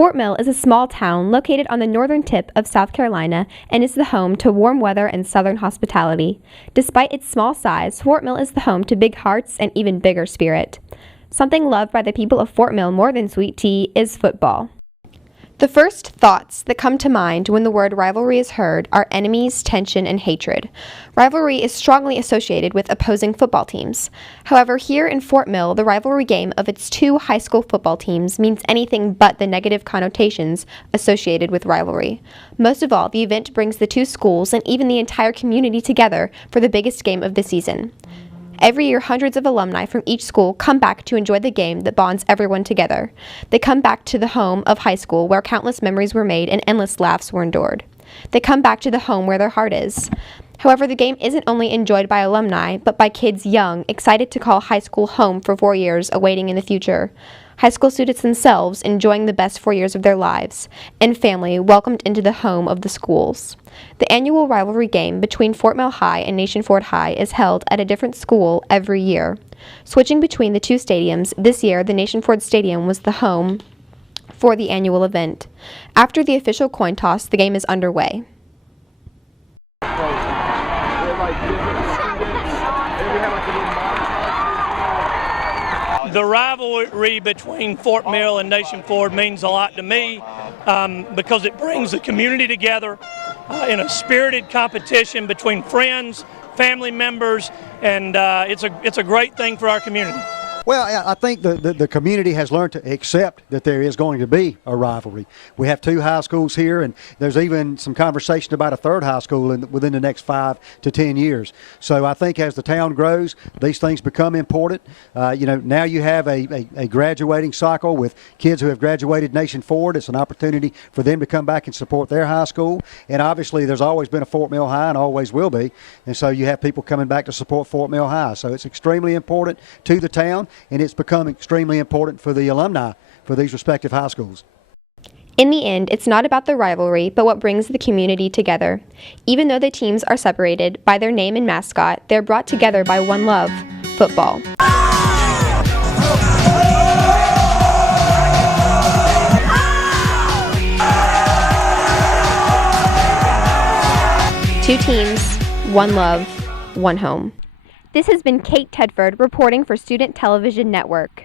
Fort Mill is a small town located on the northern tip of South Carolina and is the home to warm weather and southern hospitality. Despite its small size, Fort Mill is the home to big hearts and even bigger spirit. Something loved by the people of Fort Mill more than sweet tea is football. The first thoughts that come to mind when the word rivalry is heard are enemies, tension, and hatred. Rivalry is strongly associated with opposing football teams. However, here in Fort Mill, the rivalry game of its two high school football teams means anything but the negative connotations associated with rivalry. Most of all, the event brings the two schools and even the entire community together for the biggest game of the season. Every year, hundreds of alumni from each school come back to enjoy the game that bonds everyone together. They come back to the home of high school where countless memories were made and endless laughs were endured. They come back to the home where their heart is. However, the game isn't only enjoyed by alumni, but by kids young, excited to call high school home for 4 years, awaiting in the future. High school students themselves enjoying the best 4 years of their lives, and family welcomed into the home of the schools. The annual rivalry game between Fort Mill High and Nation Ford High is held at a different school every year. Switching between the two stadiums, this year the Nation Ford Stadium was the home for the annual event. After the official coin toss, the game is underway. The rivalry between Fort Mill and Nation Ford means a lot to me because it brings the community together in a spirited competition between friends, family members, and it's a great thing for our community. Well, I think the community has learned to accept that there is going to be a rivalry. We have two high schools here, and there's even some conversation about a third high school within the next 5 to 10 years. So I think as the town grows, these things become important. Now you have a graduating cycle with kids who have graduated Nation Ford. It's an opportunity for them to come back and support their high school. And obviously there's always been a Fort Mill High and always will be. And so you have people coming back to support Fort Mill High. So it's extremely important to the town. And it's become extremely important for the alumni for these respective high schools. In the end, it's not about the rivalry, but what brings the community together. Even though the teams are separated by their name and mascot, they're brought together by one love, football. Two teams, one love, one home. This has been Kate Tedford reporting for Student Television Network.